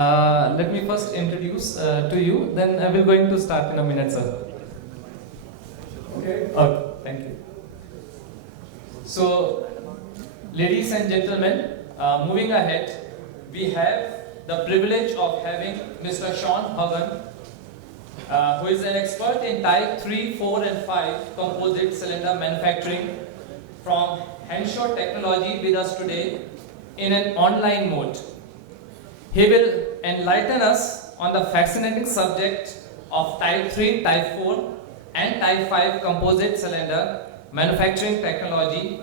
Let me first introduce to you, then I will going to start in a minute, sir. Okay. Thank you. So, ladies and gentlemen, moving ahead, we have the privilege of having Mr. Shaun Hogan, who is an expert in type 3, 4 and 5 composite cylinder manufacturing from Henshaw Technology with us today in an online mode. He will enlighten us on the fascinating subject of type 3, type 4 and type 5 composite cylinder manufacturing technology.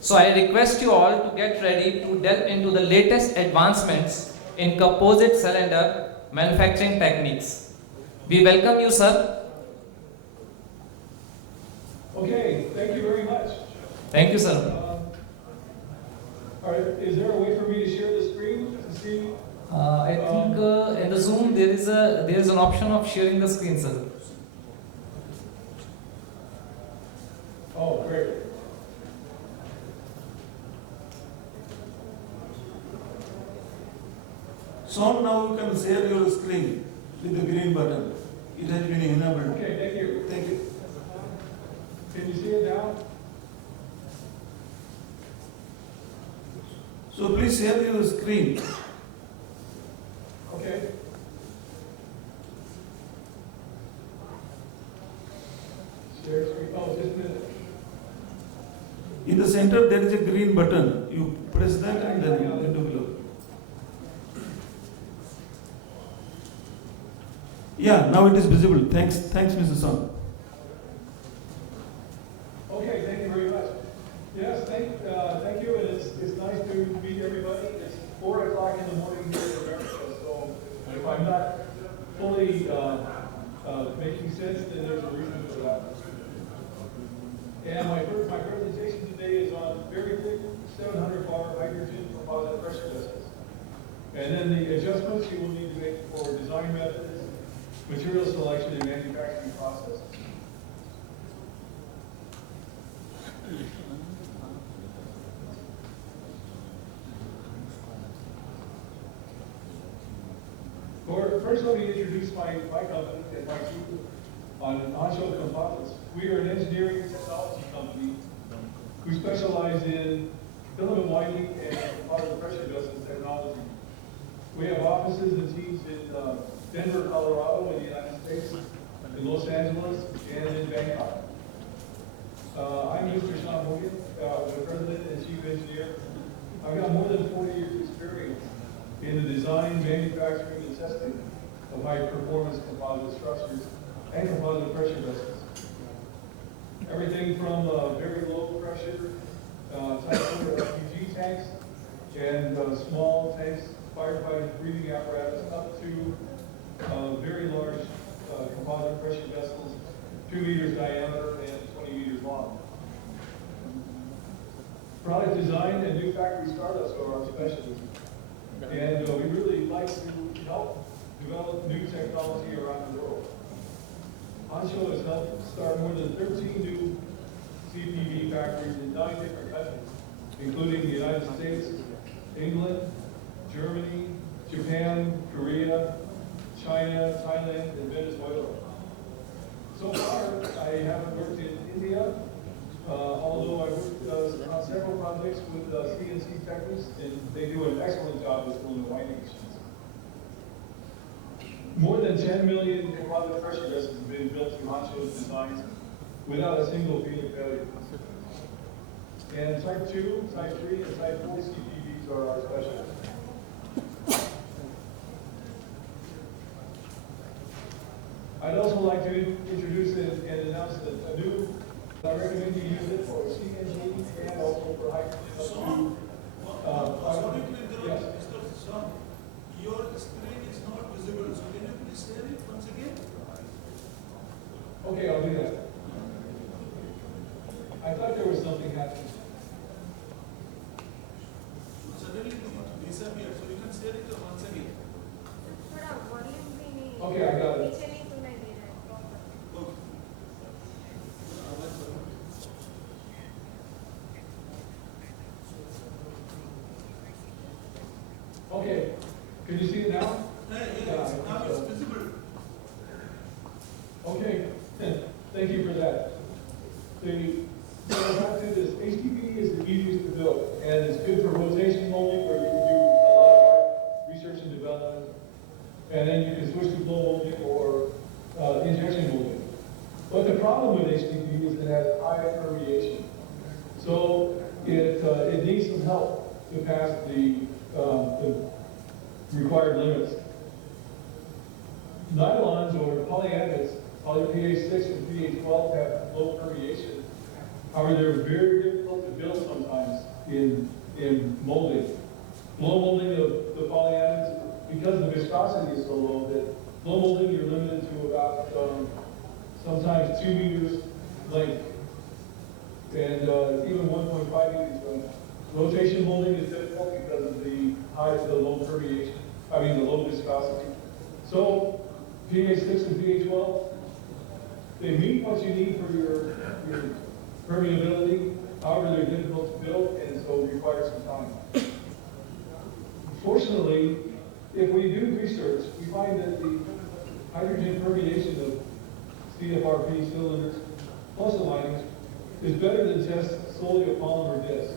So I request you all to get ready to delve into the latest advancements in composite cylinder manufacturing techniques. We welcome you, sir. Okay, thank you very much. Thank you, sir. All right, is there a way for me to share the screen to see? I think in the Zoom there is an option of sharing the screen, sir. Oh, great. So now you can share your screen with the green button. It has been enabled. Okay, thank you. Thank you. Can you see it now? So please share your screen. Okay. Share screen. Oh, just a minute. In the center there is a green button. You press that and then you get to below. Yeah, now it is visible. Thanks, Mr. Shaun. Okay, thank you very much. Yes, thank you, and it's nice to meet everybody. It's 4 o'clock in the morning here in America, so if I'm not fully making sense, then there's a reason for that. And my presentation today is on very thick 700 bar hydrogen composite pressure vessels. And then the adjustments you will need to make for design methods, material selection, and manufacturing processes. First, let me introduce my company and my team on Composites. We are an engineering technology company who specialize in filament winding and composite pressure vessels technology. We have offices and teams in Denver, Colorado, in the United States, in Los Angeles, and in Bangkok. I'm Mr. Shaun Hogan, the president and chief engineer. I've got more than 40 years experience in the design, manufacturing, and testing of high-performance composite structures and composite pressure vessels. Everything from very low pressure type 4 LPG tanks and small tanks, firefighting breathing apparatus, up to very large composite pressure vessels, 2 meters diameter and 20 meters long. Product design and new factory startups are our specialty. And we really like to help develop new technology around the world. Henshaw has helped start more than 13 new CPV factories in 9 different countries, including the United States, England, Germany, Japan, Korea, China, Thailand, and Venezuela. So far, I haven't worked in India, although I worked on several projects with CNC techniques, and they do an excellent job with filament winding machines. More than 10 million composite pressure vessels have been built through Hensshaw's designs without a single field of failure. And type 2, type 3, and type 4 CPVs are our specialty. I'd also like to introduce and announce a new, I recommend you use it for CNC and also for hydrogen. Sorry to interrupt, yes. Mr. Shaun. Your screen is not visible, so can you please share it once again? Okay, I'll do that. I thought there was something happening. Suddenly it disappeared, so you can share it once again. Okay, I got it. Okay. Okay, can you see it now? done, and then you can switch to blow molding or injection molding. But the problem with HDPE is it has high permeation. So it needs some help to pass the required limits. Nylons or polyamides, poly PA6 and PA12 have low permeation. However, they're very difficult to build sometimes in molding. Blow molding of the polyamides, because the viscosity is so low, that blow molding you're limited to about sometimes 2 meters length and even 1.5 meters length. Rotation molding is difficult because of the low permeation, the low viscosity. So PA6 and PA12, they meet what you need for your permeability. However, they're difficult to build and so require some time. Fortunately, if we do research, we find that the hydrogen permeation of CFRP cylinders plus aligners is better than test solely a polymer disc.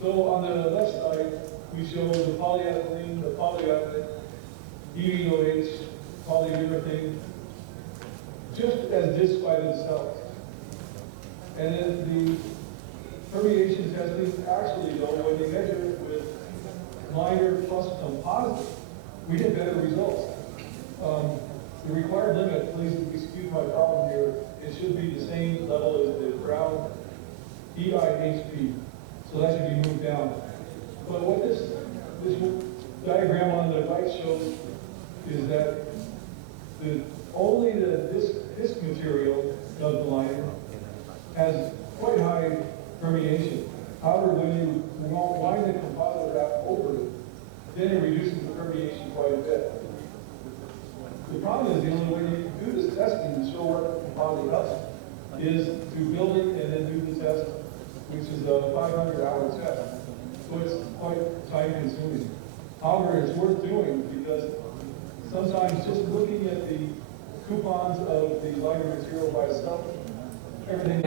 So on the left side, we show the polyethylene, the polyethylene, EVOH, polyurethane, just as discs by themselves. And then the permeation testing, actually though, when they measure it with liner plus composite, we get better results. The required limit, please excuse my problem here, it should be the same level as the ground EIHP. So that should be moved down. But what this diagram on the right shows is that only the disc material of the liner has quite high permeation. However, when you line the composite wrap over it, then it reduces the permeation quite a bit. The problem is the only way you can do this testing to show what the composite does is to build it and then do the test, which is a 500-hour test. So it's quite time-consuming. However, it's worth doing because sometimes just looking at the coupons of the liner material by itself, everything.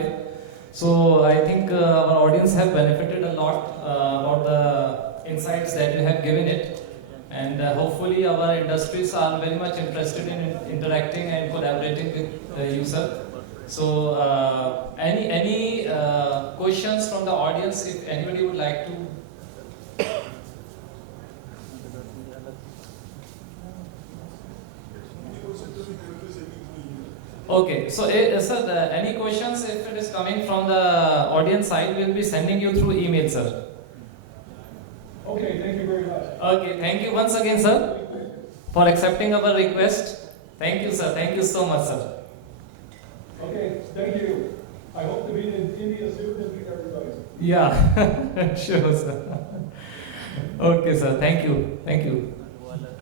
So I think our audience have benefited a lot about the insights that you have given it, and hopefully our industries are very much interested in interacting and collaborating with you, sir. So any questions from the audience, if anybody would like to? Okay, so sir, any questions if it is coming from the audience side, we will be sending you through email, sir. Okay, thank you very much. Okay, thank you once again, sir, for accepting our request. Thank you, sir. Thank you so much, sir. Okay, thank you. I hope to be in India soon and meet everybody. Yeah, sure, sir. Okay, sir. Thank you. Thank you.